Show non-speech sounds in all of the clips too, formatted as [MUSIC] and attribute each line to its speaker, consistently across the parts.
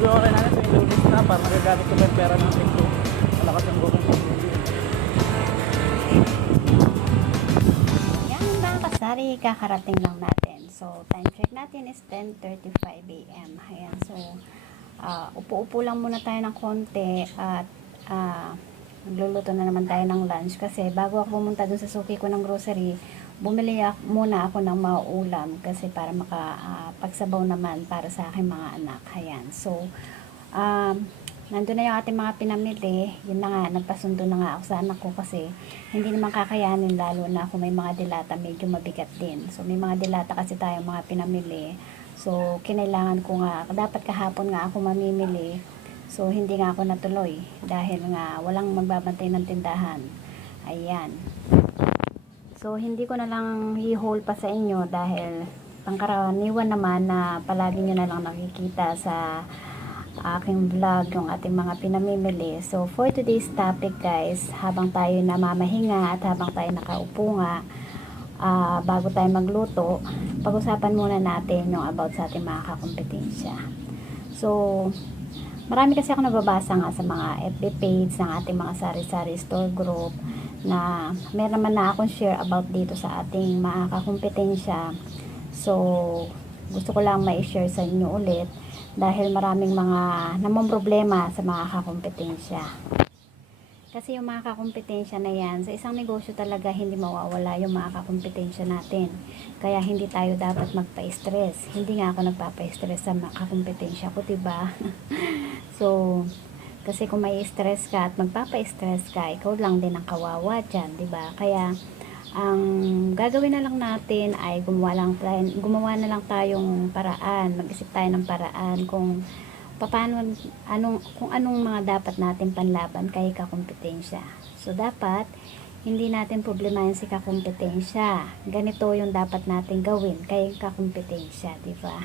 Speaker 1: Ko kaya natin yung lunis na para magagamit ko ba yung pera natin ko. Malakas ang gawin ko.
Speaker 2: Yan mga kasari, kakarating lang natin. So, time check natin is 10.35 a.m. Ayan, so, ah, upo-upo lang muna tayo ng konti at ah, magluluto na naman tayo ng lunch kasi bago ako pumunta dun sa suki ko ng grocery, bumili muna ako ng mauulam kasi para makapagsabaw naman para sa aking mga anak. Ayan, so, um, nandun na yung ating mga pinamili. Yun na nga, nagpasundo na nga ako sa anak ko kasi hindi naman kakayanin lalo na kung may mga dilata medyo mabigat din. So may mga dilata kasi tayo mga pinamili. So kinailangan ko nga, dapat kahapon nga ako mamimili. So hindi nga ako natuloy dahil nga walang magbabantay ng tindahan. Ayan. So hindi ko na lang i-hold pa sa inyo dahil pangkaraniwan naman na palagi nyo na lang nakikita sa aking vlog yung ating mga pinamimili. So, for today's topic guys, habang tayo namamahinga at habang tayo nakaupo nga, ah, bago tayo magluto, pag-usapan muna natin yung about sa ating mga kakompetensya. So, marami kasi ako nababasa nga sa mga FB page ng ating mga sari-sari store group na meron naman na akong share about dito sa ating mga kakompetensya. So, gusto ko lang ma-share sa inyo ulit dahil maraming mga namang problema sa mga kakompetensya. Kasi yung mga kakompetensya na yan, sa isang negosyo talaga hindi mawawala yung mga kakompetensya natin. Kaya hindi tayo dapat magpa-stress. Hindi nga ako nagpapa-stress sa mga kakompetensya ko, diba? [LAUGHS] so, kasi kung may stress ka at magpapa-stress ka, ikaw lang din ang kawawa dyan, diba? Kaya, ang gagawin na lang natin ay gumawa, lang, tayo- gumawa na lang tayong paraan, mag-isip tayo ng paraan kung paano, anong, kung anong mga dapat natin panlaban kay kakompetensya. So, dapat, hindi natin problemahin si kakompetensya. Ganito yung dapat natin gawin kay kakompetensya, di ba?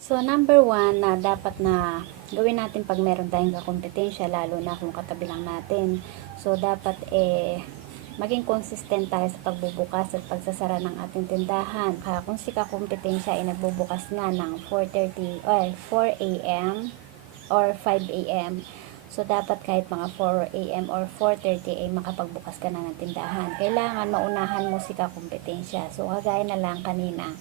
Speaker 2: So, number one na dapat na gawin natin pag meron tayong kakompetensya, lalo na kung katabi lang natin. So, dapat eh, maging consistent tayo sa pagbubukas at pagsasara ng ating tindahan. Kaya kung si kakompetensya ay nagbubukas nga ng 4.30 or 4 a.m. or 5 a.m. So, dapat kahit mga 4 a.m. or 4.30 ay makapagbukas ka na ng tindahan. Kailangan maunahan mo si kakompetensya. So, kagaya na lang kanina.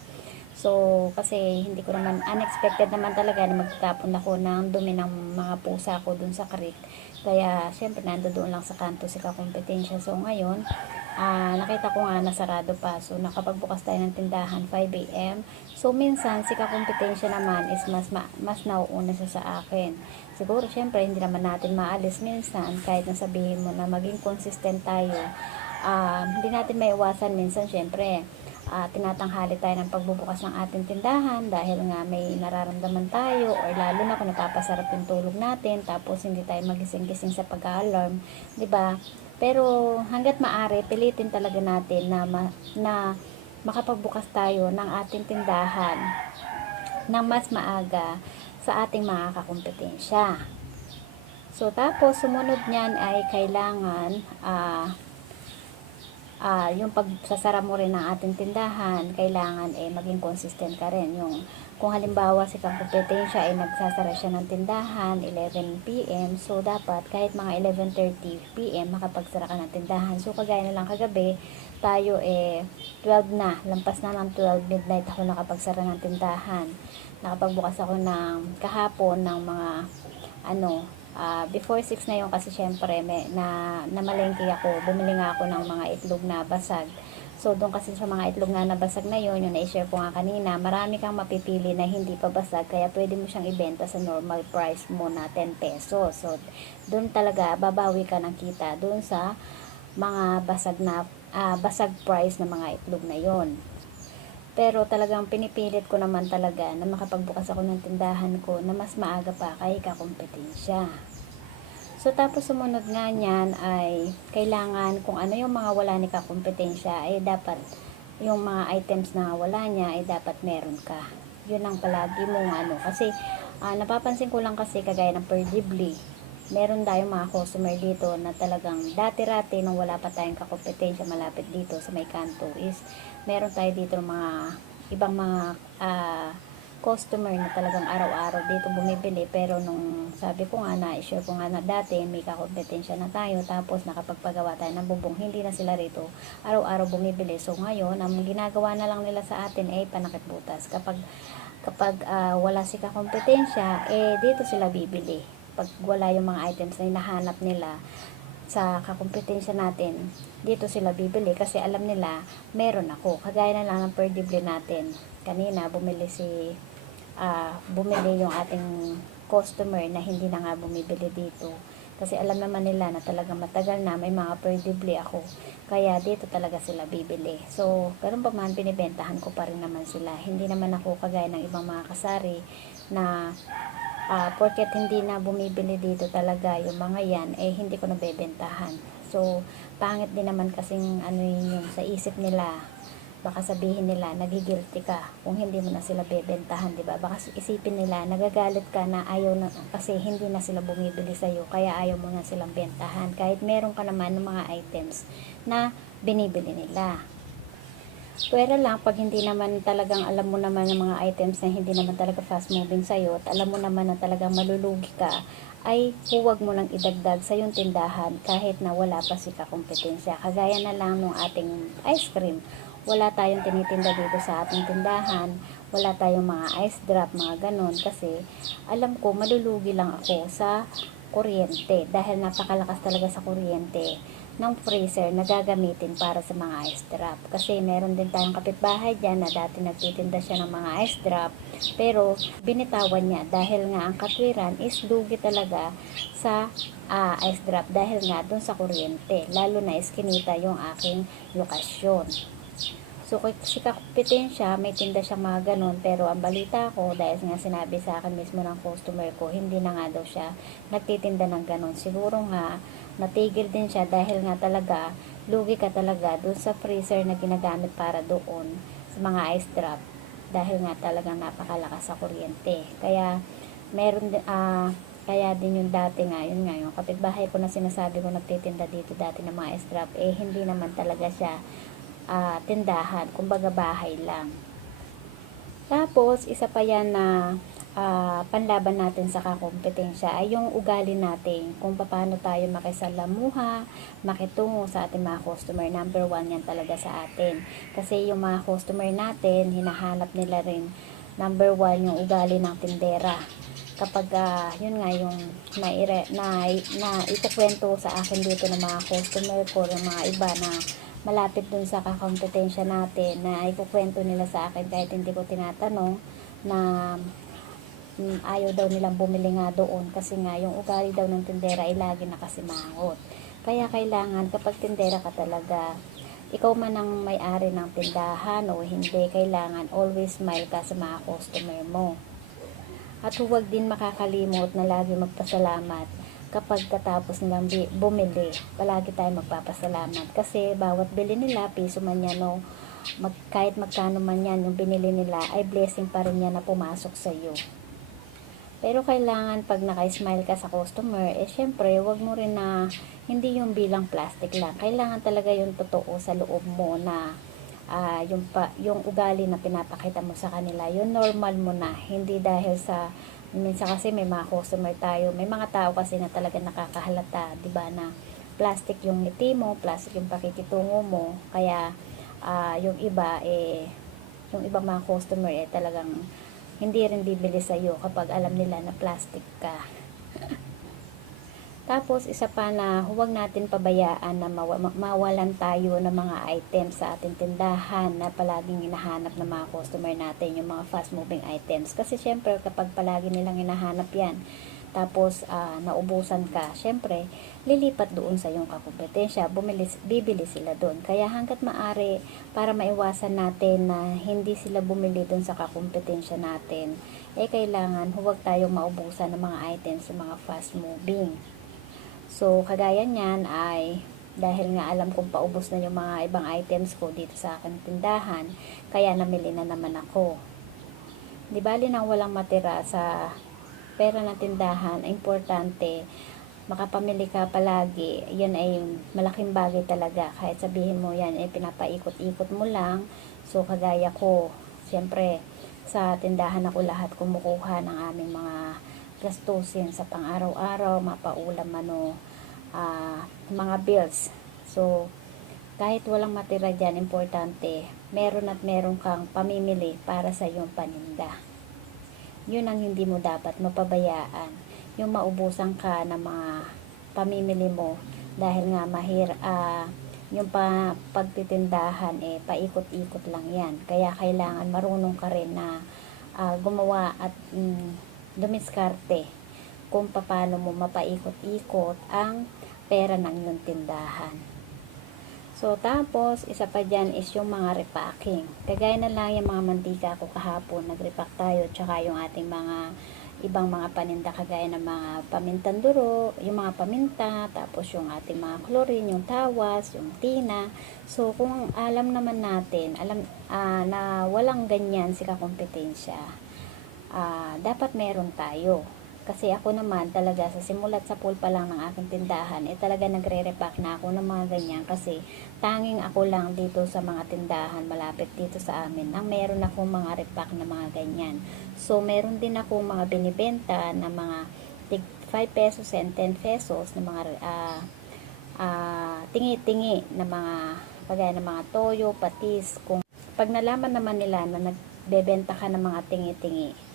Speaker 2: So, kasi hindi ko naman, unexpected naman talaga na magtatapon ako ng dumi ng mga pusa ko dun sa creek. Kaya, syempre, nando doon lang sa kanto si kakompetensya. So, ngayon, ah, nakita ko nga nasarado pa. So, nakapagbukas tayo ng tindahan 5 a.m. So, minsan, si kakompetensya naman is mas, ma- mas nauuna siya sa akin. Siguro, syempre, hindi naman natin maalis minsan, kahit na sabihin mo na maging consistent tayo. Ah, hindi natin maiwasan minsan, syempre, ah, tinatanghali tayo ng pagbubukas ng ating tindahan dahil nga may nararamdaman tayo or lalo na kung napapasarap yung tulog natin tapos hindi tayo magising-gising sa pag-alarm, 'di ba? Pero hangga't maaari pilitin talaga natin na ma- na makapagbukas tayo ng ating tindahan ng mas maaga sa ating mga kakompetensya. So tapos sumunod niyan ay kailangan ah ah, yung pagsasara mo rin ng ating tindahan, kailangan eh maging consistent ka rin. Yung kung halimbawa si kakompetensya ay nagsasara siya ng tindahan 11 p.m. So dapat kahit mga 11:30 p.m. makapagsara ka ng tindahan. So kagaya na lang kagabi, tayo eh 12 na, lampas na ng 12 midnight ako nakapagsara ng tindahan. Nakapagbukas ako ng kahapon ng mga ano, ah, before 6 na yun kasi syempre may, na namalengke ako, bumili nga ako ng mga itlog na basag. So doon kasi sa mga itlog na nabasag na yun, yung na-share ko nga kanina, marami kang mapipili na hindi pa basag, kaya pwede mo siyang ibenta sa normal price mo na 10 pesos. So doon talaga babawi ka ng kita doon sa mga basag na ah, basag price ng mga itlog na yon. Pero talagang pinipilit ko naman talaga na makapagbukas ako ng tindahan ko na mas maaga pa kay kakompetensya. So tapos sumunod nga niyan ay kailangan kung ano yung mga wala ni kakompetensya ay dapat yung mga items na wala niya ay dapat meron ka. Yun ang palagi mong ano kasi ah, napapansin ko lang kasi kagaya ng perdibly meron tayong mga customer dito na talagang dati-rati nung wala pa tayong kakompetensya malapit dito sa may kanto is meron tayo dito mga ibang mga ah, customer na talagang araw-araw dito bumibili. Pero nung sabi ko nga na i-share ko nga na dati may kakompetensya na tayo tapos nakapagpagawa tayo ng bubong hindi na sila rito araw-araw bumibili. So ngayon ang ginagawa na lang nila sa atin ay panakit butas. Kapag kapag ah, wala si kakompetensya eh dito sila bibili pag wala yung mga items na hinahanap nila sa kakompetensya natin dito sila bibili kasi alam nila meron ako. Kagaya na lang ng per dible natin. Kanina bumili si ah, bumili yung ating customer na hindi na nga bumibili dito. Kasi alam naman nila na talaga matagal na may mga per dible ako. Kaya dito talaga sila bibili. So ganun pa man binibentahan ko pa rin naman sila. Hindi naman ako kagaya ng ibang mga kasari na ah porket hindi na bumibili dito talaga yung mga yan eh hindi ko nabebentahan. So pangit din naman kasing ano yun yung sa isip nila. Baka sabihin nila nagigilty ka kung hindi mo na sila bebentahan di ba? Baka isipin nila nagagalit ka na ayaw na kasi hindi na sila bumibili sa iyo kaya ayaw mo na silang bentahan. Kahit meron ka naman ng mga items na binibili nila Pwera lang pag hindi naman talagang alam mo naman ng mga items na hindi naman talaga fast moving sa'yo at alam mo naman na talagang malulugi ka, ay huwag mo lang idagdag sa yung tindahan kahit na wala pa si kakompetensya. Kagaya na lang ng ating ice cream. Wala tayong tinitinda dito sa ating tindahan. Wala tayong mga ice drop, mga ganon. Kasi alam ko malulugi lang ako sa kuryente dahil napakalakas talaga sa kuryente ng freezer na gagamitin para sa mga ice drop. Kasi meron din tayong kapitbahay dyan na dati nagtitinda siya ng mga ice drop. Pero binitawan niya dahil nga ang katwiran is lugi talaga sa ah, ice drop dahil nga dun sa kuryente. Lalo na iskinita yung aking lokasyon. So, si kakompetensya, may tinda siyang mga ganun. Pero ang balita ko, dahil nga sinabi sa akin mismo ng customer ko, hindi na nga daw siya nagtitinda ng ganun. Siguro nga, natigil din siya dahil nga talaga, lugi ka talaga dun sa freezer na ginagamit para doon sa mga ice drop. Dahil nga talagang napakalakas sa kuryente. Kaya, meron ah, kaya din yung dati nga, yun nga, yung kapitbahay ko na sinasabi ko nagtitinda dito dati ng mga ice drop, eh hindi naman talaga siya ah, tindahan, kumbaga bahay lang. Tapos, isa pa yan na ah, panlaban natin sa kakompetensya ay yung ugali natin, kung paano tayo makisalamuha, makitungo sa ating mga customer. Number one yan talaga sa atin. Kasi yung mga customer natin, hinahanap nila rin, number one, yung ugali ng tindera kapag ah, yun nga yung naire, na, na ikukwento sa akin dito ng mga customer ko, ng mga iba na malapit dun sa kakompetensya natin na ikukwento nila sa akin kahit hindi ko tinatanong na mm, ayaw daw nilang bumili nga doon kasi nga yung ugali daw ng tindera ay lagi nakasimangot. Kaya kailangan kapag tindera ka talaga, ikaw man ang may-ari ng tindahan o hindi, kailangan always smile ka sa mga customer mo. At huwag din makakalimot na lagi magpasalamat kapag katapos nilang bumili. Palagi tayo magpapasalamat. Kasi bawat bili nila, piso man yan o mag, kahit magkano man yan yung binili nila, ay blessing pa rin yan na pumasok sa iyo. Pero kailangan pag naka-smile ka sa customer, eh syempre, wag mo rin na hindi yung bilang plastic lang. Kailangan talaga yung totoo sa loob mo na ah, yung, pa, yung ugali na pinapakita mo sa kanila, yung normal mo na, hindi dahil sa, minsan kasi may mga customer tayo, may mga tao kasi na talaga nakakahalata, di ba na plastic yung ngiti mo, plastic yung pakikitungo mo, kaya ah, yung iba, eh, yung ibang mga customer, eh, talagang hindi rin bibili sa iyo kapag alam nila na plastic ka. [LAUGHS] Tapos, isa pa na huwag natin pabayaan na mawa- ma- mawalan tayo ng mga items sa ating tindahan na palaging hinahanap ng mga customer natin, yung mga fast-moving items. Kasi syempre, kapag palagi nilang hinahanap yan, tapos ah, naubusan ka, syempre, lilipat doon sa iyong kakompetensya, bumili, bibili sila doon. Kaya hanggat maari, para maiwasan natin na hindi sila bumili doon sa kakompetensya natin, eh kailangan huwag tayong maubusan ng mga items sa mga fast-moving. So, kagaya niyan ay dahil nga alam kong paubos na yung mga ibang items ko dito sa aking tindahan, kaya namili na naman ako. Di bali nang walang matira sa pera ng tindahan, importante, makapamili ka palagi, yun ay malaking bagay talaga. Kahit sabihin mo yan, eh, pinapaikot-ikot mo lang. So, kagaya ko, siyempre, sa tindahan ako lahat kumukuha ng aming mga gastusin sa pang-araw-araw, mapaulam ano, ah, mga bills. So, kahit walang matira dyan, importante, meron at meron kang pamimili para sa iyong paninda. Yun ang hindi mo dapat mapabayaan. Yung maubusan ka ng mga pamimili mo dahil nga mahir, ah, yung pa, pagtitindahan eh paikot-ikot lang yan. Kaya kailangan marunong ka rin na ah, gumawa at mm, dumiskarte kung paano mo mapaikot-ikot ang pera ng iyong tindahan. So, tapos, isa pa dyan is yung mga repacking. Kagaya na lang yung mga mantika ko kahapon, nag-repack tayo, tsaka yung ating mga ibang mga paninda kagaya ng mga pamintang duro, yung mga paminta, tapos yung ating mga chlorine, yung tawas, yung tina. So, kung alam naman natin, alam ah, na walang ganyan si kakompetensya, ah, dapat meron tayo. Kasi ako naman talaga sa simulat sa pool pa lang ng aking tindahan, eh talaga nagre-repack na ako ng mga ganyan kasi tanging ako lang dito sa mga tindahan malapit dito sa amin ang meron akong mga repack na mga ganyan. So meron din akong mga binibenta na mga tig 5 pesos and 10 pesos na mga ah, ah, tingi-tingi na mga pagaya ng mga toyo, patis. Kung pag nalaman naman nila na nagbebenta ka ng mga tingi-tingi,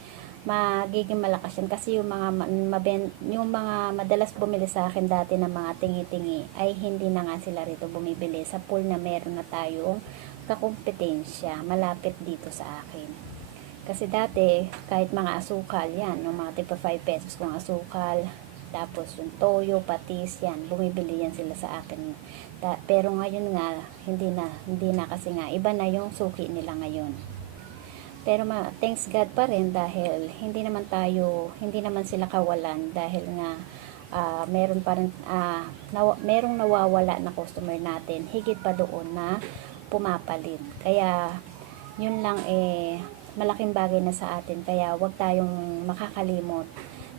Speaker 2: magiging malakas yan kasi yung mga ma- maben, yung mga madalas bumili sa akin dati ng mga tingi-tingi ay hindi na nga sila rito bumibili sa pool na meron na tayong kakompetensya malapit dito sa akin. Kasi dati, kahit mga asukal yan, yung mga tipa 5 pesos kung asukal, tapos yung toyo, patis, yan, bumibili yan sila sa akin. Pero ngayon nga, hindi na, hindi na kasi nga, iba na yung suki nila ngayon. Pero ma, thanks God pa rin dahil hindi naman tayo, hindi naman sila kawalan dahil nga ah, meron pa rin, ah, nawa, merong nawawala na customer natin, higit pa doon na pumapalit. Kaya, yun lang eh, malaking bagay na sa atin. Kaya, wag tayong makakalimot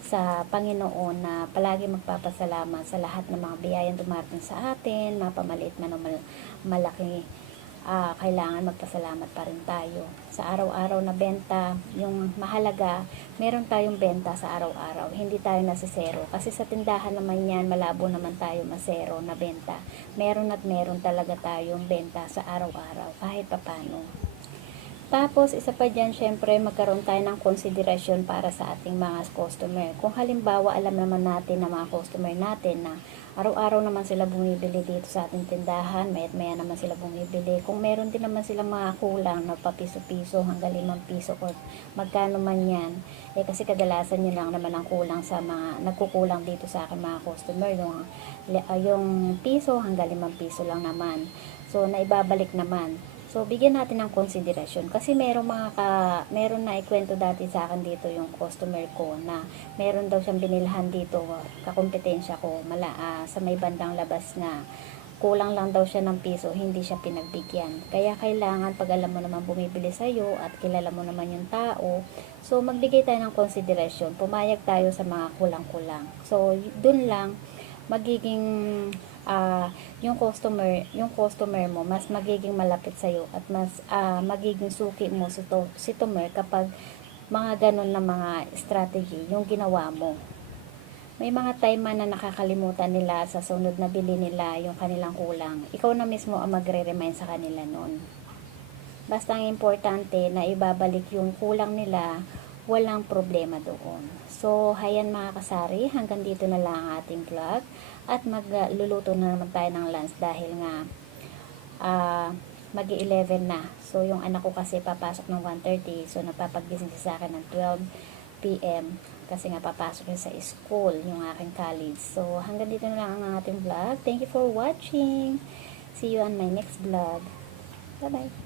Speaker 2: sa Panginoon na palagi magpapasalamat sa lahat ng mga biyayang dumating sa atin, mapamaliit man o mal- malaki ah, kailangan magpasalamat pa rin tayo. Sa araw-araw na benta, yung mahalaga, meron tayong benta sa araw-araw. Hindi tayo nasa zero. Kasi sa tindahan naman yan, malabo naman tayo masero na benta. Meron at meron talaga tayong benta sa araw-araw, kahit papano. Tapos, isa pa dyan, syempre, magkaroon tayo ng konsiderasyon para sa ating mga customer. Kung halimbawa, alam naman natin na mga customer natin na araw-araw naman sila bumibili dito sa ating tindahan, mayat maya naman sila bumibili. Kung meron din naman sila mga kulang na papiso-piso hanggang limang piso or magkano man yan, eh kasi kadalasan yun lang naman ang kulang sa mga, nagkukulang dito sa akin mga customer, yung, ah, yung piso hanggang limang piso lang naman. So, naibabalik naman. So, bigyan natin ng konsiderasyon. Kasi merong mga ka, meron na ikwento dati sa akin dito yung customer ko na meron daw siyang binilhan dito, kakompetensya ko, mala, ah, sa may bandang labas na kulang lang daw siya ng piso, hindi siya pinagbigyan. Kaya kailangan pag alam mo naman bumibili sa at kilala mo naman yung tao, so magbigay tayo ng konsiderasyon. Pumayag tayo sa mga kulang-kulang. So, dun lang magiging ah, yung customer, yung customer mo mas magiging malapit sa iyo at mas ah, magiging suki mo si, to, si Tomer kapag mga ganun na mga strategy yung ginawa mo. May mga time man na nakakalimutan nila sa sunod na bili nila yung kanilang kulang. Ikaw na mismo ang magre-remind sa kanila noon. Basta ang importante na ibabalik yung kulang nila, walang problema doon. So, hayan mga kasari, hanggang dito na lang ang ating vlog. At magluluto na naman tayo ng lunch dahil nga ah mag 11 na. So, yung anak ko kasi papasok ng 1.30. So, napapagising siya sa akin ng 12 p.m. Kasi nga papasok siya sa school, yung aking college. So, hanggang dito na lang ang ating vlog. Thank you for watching. See you on my next vlog. Bye-bye.